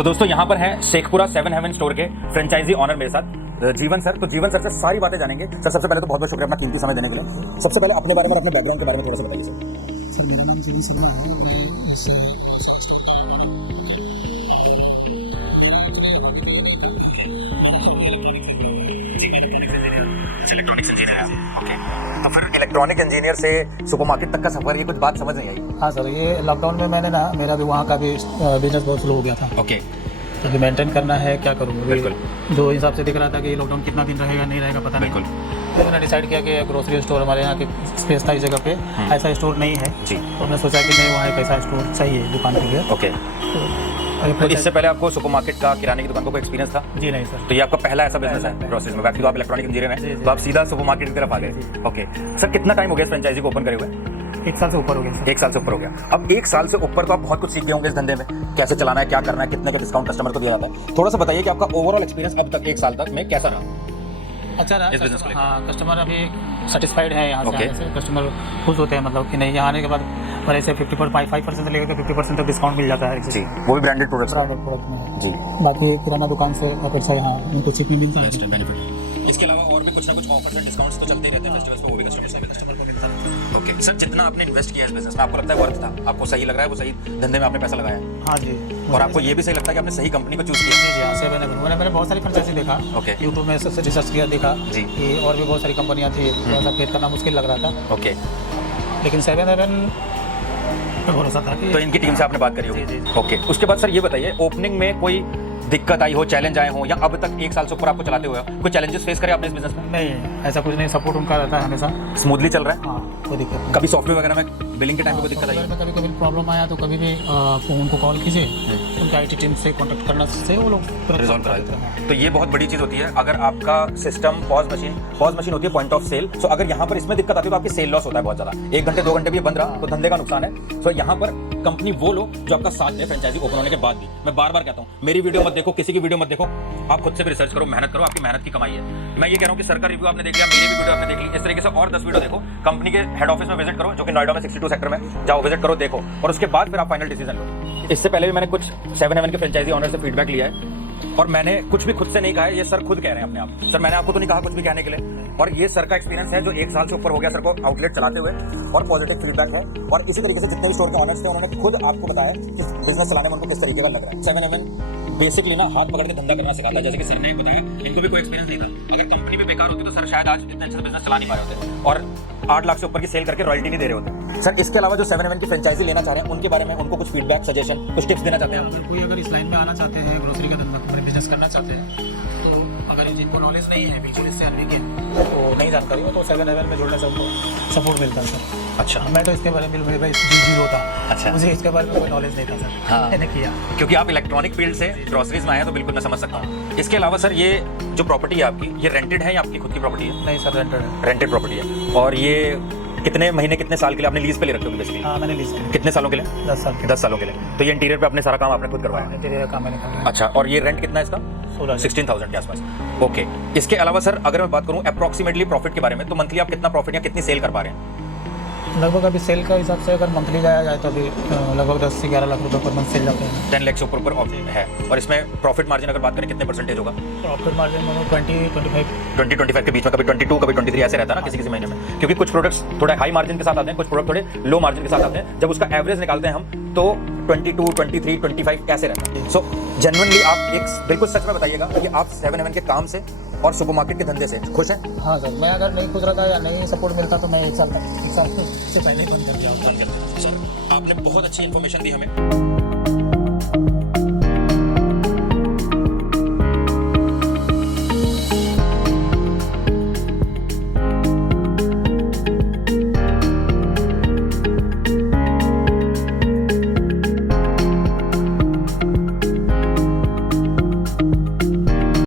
तो दोस्तों यहाँ पर है शेखपुरा 7 हेवन स्टोर के फ्रेंचाइजी ऑनर मेरे साथ जीवन सर। तो जीवन सर से सारी बातें जानेंगे। सर सबसे पहले तो बहुत बहुत शुक्रिया अपना कीमती समय देने के लिए। सबसे पहले अपने बारे में और अपने बैकग्राउंड के बारे में थोड़ा सा बताइए सर। मेरा नाम जीवन सर है। Electronics engineer. तो फिर इलेक्ट्रॉनिक इंजीनियर से सुपरमार्केट तक का सफर, ये कुछ बात समझ नहीं आई। हाँ सर, ये लॉकडाउन में मैंने ना मेरा भी वहाँ का भी बिजनेस बहुत स्लो हो गया था। ओके, तो अभी मेंटेन करना है, क्या करूँ। बिल्कुल। जो हिसाब से दिख रहा था कि लॉकडाउन कितना दिन रहेगा नहीं रहेगा पता नहीं। बिल्कुल। तो मैंने डिसाइड किया कि ग्रोसरी स्टोर हमारे यहाँ के स्पेस था इस जगह पे, ऐसा स्टोर नहीं है जी। तो मैंने सोचा कि नहीं, वहाँ एक ऐसा स्टोर चाहिए दुकान के लिए। ओके। तो इससे पहले आपको सुपरमार्केट का किराने की दुकान का कोई एक्सपीरियंस था? जी नहीं सर। तो ये आपका पहला ऐसा बिजनेस है ग्रोसरीज में? बाकी तो आप इलेक्ट्रॉनिक इंजीनियर हैं, तो आप सीधा सुपरमार्केट की तरफ आ गए। ओके सर, कितना टाइम हो गया फ्रेंचाइजी को ओपन करे हुए? 1 साल से ऊपर हो गया सर। 1 साल से ऊपर हो गया। अब 1 साल से ऊपर तो आप बहुत कुछ सीख गए होंगे इस धंधे में, कैसे चलाना है, क्या करना है, कितने का डिस्काउंट कस्टमर को दिया जाता है। थोड़ा सा बताइए कि आपका ओवरऑल एक्सपीरियंस अब तक 1 साल तक में कैसा रहा? अच्छा रहा इस business को लेकर। हाँ, कस्टमर अभी सेटिस्फाइड है यहाँ से Okay. आने से। कस्टमर खुश होते हैं, मतलब कि नहीं यहाँ आने के बाद पहले से 50% से लेकर 50% तक डिस्काउंट मिल जाता है जी, वो भी ब्रांडेड प्रोडक्ट्स ब्रांडेड प्रोडक्ट में। जी। बाकी किराना दुकान से अपेक्षा यहाँ उनको चीप में मिलता है। इसके अलावा और भी कुछ ना कुछ ऑफर्स एंड डिस्काउंट्स तो चलते ही रहते हैं फेस्टिवल्स पे, वो भी कस्टमर को मिलता है। ओके सर, जितना आपने इन्वेस्ट किया इस बिजनेस में, आपको लगता है वर्थ था? आपको सही लग रहा है, वो सही धंधे में आपने पैसा लगाया है? हाँ जी। और आपको ये भी सही लगता है कि आपने सही कंपनी को चूज किया? जी हाँ, 7 हेवन मैंने बहुत सारी फ्रेंचाइजी देखा। ओके। यूट्यूब में सबसे रिसर्च किया, देखा जी। कि और भी बहुत सारी कंपनियाँ थी, थोड़ा सा फेथ करना मुश्किल लग रहा था। ओके, लेकिन 7 हेवन पे भरोसा था कि तो इनकी टीम से आपने बात करी होगी? जी, जी। ओके, उसके बाद सर ये बताइए, ओपनिंग में कोई दिक्कत आई हो, चैलेंज आए हो, या अब तक 1 साल से ऊपर आपको चलाते हुए कोई चैलेंजेस फेस करे आपने इस बिजनेस में? नहीं, ऐसा कुछ नहीं, सपोर्ट उनका रहता है हमेशा। स्मूथली चल रहा है? हाँ, कोई दिक्कत नहीं। कभी सॉफ्टवेयर वगैरह में बिलिंग के टाइम पे कोई दिक्कत आई? सॉफ्टवेयर में कभी कभी प्रॉब्लम आया तो कभी भी उनको कॉल कीजिए, उनका आईटी टीम से कांटेक्ट करना से वो लोग रिजॉल्व करा देते हैं। तो ये बहुत बड़ी चीज होती है। अगर आपका सिस्टम पॉज मशीन होती है पॉइंट ऑफ सेल, तो अगर यहाँ पर इसमें दिक्कत आती है तो आपकी सेल लॉस होता है बहुत ज्यादा। 1 घंटे 2 घंटे भी ये बंद रहा तो धंधे का नुकसान है। तो यहाँ पर कंपनी वो लो जो आपका साथ दे फ्रेंचाइजी ओपन होने के बाद भी। मैं बार बार कहता हूँ, मेरी वीडियो मत देखो, किसी की वीडियो मत देखो, आप खुद से भी रिसर्च करो, मेहनत करो, आपकी मेहनत की कमाई है। मैं ये कह रहा हूँ कि सर का रिव्यू आपने देख लिया, मेरी भी वीडियो आपने देख ली, इस तरीके से और 10 वीडियो देखो, कंपनी के हेड ऑफिस में विजिट करो जो कि नोएडा में 62 सेक्टर में, जाओ विजिट करो, देखो, और उसके बाद फिर आप फाइनल डिसीजन लो। इससे पहले भी मैंने कुछ 7 हेवन के फ्रेंचाइजी ऑनर से फीडबैक लिया है और मैंने कुछ भी खुद से नहीं कहा है, ये सर खुद कह रहे हैं अपने आप। सर मैंने आपको तो नहीं कहा कुछ भी कहने के लिए, और ये सर का एक्सपीरियंस है जो 1 साल से ऊपर हो गया सर को आउटलेट चलाते हुए, और पॉजिटिव फीडबैक है। और इसी तरीके से जितने भी स्टोर के ऑनर्स थे उन्होंने खुद आपको बताया कि बिजनेस चलाने में उनको किस तरीके का लग रहा है। 7 हेवन बेसिकली ना हाथ पकड़ के धंधा करना सिखाता है, जैसे कि सर ने बताया, इनको भी कोई एक्सपीरियंस नहीं था। अगर कंपनी में बेकार होती तो सर शायद आज इतने अच्छे से बिजनेस चला नहीं पा रहे होते, और 8 लाख से ऊपर की सेल करके रॉयल्टी नहीं दे रहे होते। सर इसके अलावा जो 7 हेवन की फ्रेंचाइजी लेना चाह रहे हैं उनके बारे में उनको कुछ फीडबैक, सजेशन, कुछ टिप्स देना चाहते हैं आप? कोई अगर इस लाइन में आना चाहते हैं, ग्रोसरी का धंधा बिजनेस करना चाहते हैं, तो अगर जिनको नॉलेज नहीं है बिजनेस से आदमी के, तो नहीं जानकारी हो, तो 7 हेवन में जुड़ने से उनको सपोर्ट मिलता है सर। अच्छा। मैं तो इसके बारे में मेरे भाई जीरो था। अच्छा। मुझे इसके बारे में कोई नॉलेज नहीं था सर। हाँ। मैंने किया क्योंकि आप इलेक्ट्रॉनिक फील्ड से ग्रोसरीज में आए हैं तो बिल्कुल मैं समझ सकता हूँ। इसके अलावा सर ये जो प्रॉपर्टी है आपकी, ये रेंटेड है या आपकी खुद की प्रॉपर्टी है? नहीं सर, रेंटेड है। रेंटेड प्रॉपर्टी है। और ये कितने महीने कितने साल के लिए आपने लीज पे ले रखे हो बेसिकली? हाँ, मैंने लीज किया। कितने सालों के लिए? 10 साल के। 10 सालों के लिए। तो ये इंटीरियर पे अपने सारा काम आपने खुद करवाया है? तेरे काम मैंने करवाया। अच्छा, और ये रेंट कितना है इसका? 16,000 के आसपास। ओके, इसके अलावा सर अगर मैं बात करूं अप्रोक्सीमेटली प्रॉफिट के बारे में, तो मंथली आप कितना प्रॉफिट या कितनी सेल कर पा रहे हैं? लगभग अभी सेल का हिसाब से अगर मंथली जाया जाए तो अभी लगभग 10 से 11 लाख रुपए पर मंथ सेल जाते हैं। 10 लाख से ऊपर है। और इसमें प्रॉफिट मार्जिन अगर बात करें कितने परसेंटेज होगा? प्रॉफिट मार्जिन 20-25 के बीच में, कभी 22 कभी 23 ऐसे रहता है ना किसी किसी महीने में, क्योंकि कुछ प्रोडक्ट्स थोड़े हाई मार्जिन के साथ आते हैं, कुछ प्रोडक्ट थोड़े लो मार्जिन के साथ आते हैं। जब उसका एवरेज निकालते हैं हम तो 22, 23, 25 ऐसे रहता है। सो जेन्युइनली आप एक बिल्कुल सच में बताइएगा कि आप 7 हेवन के काम से और सुपरमार्केट के धंधे से खुश हैं? हाँ सर, मैं अगर नहीं खुश रहता या नहीं सपोर्ट मिलता तो मैं 1 साल से पहले ही बंद कर जाऊँगा। सर आपने बहुत अच्छी इन्फॉर्मेशन दी हमें।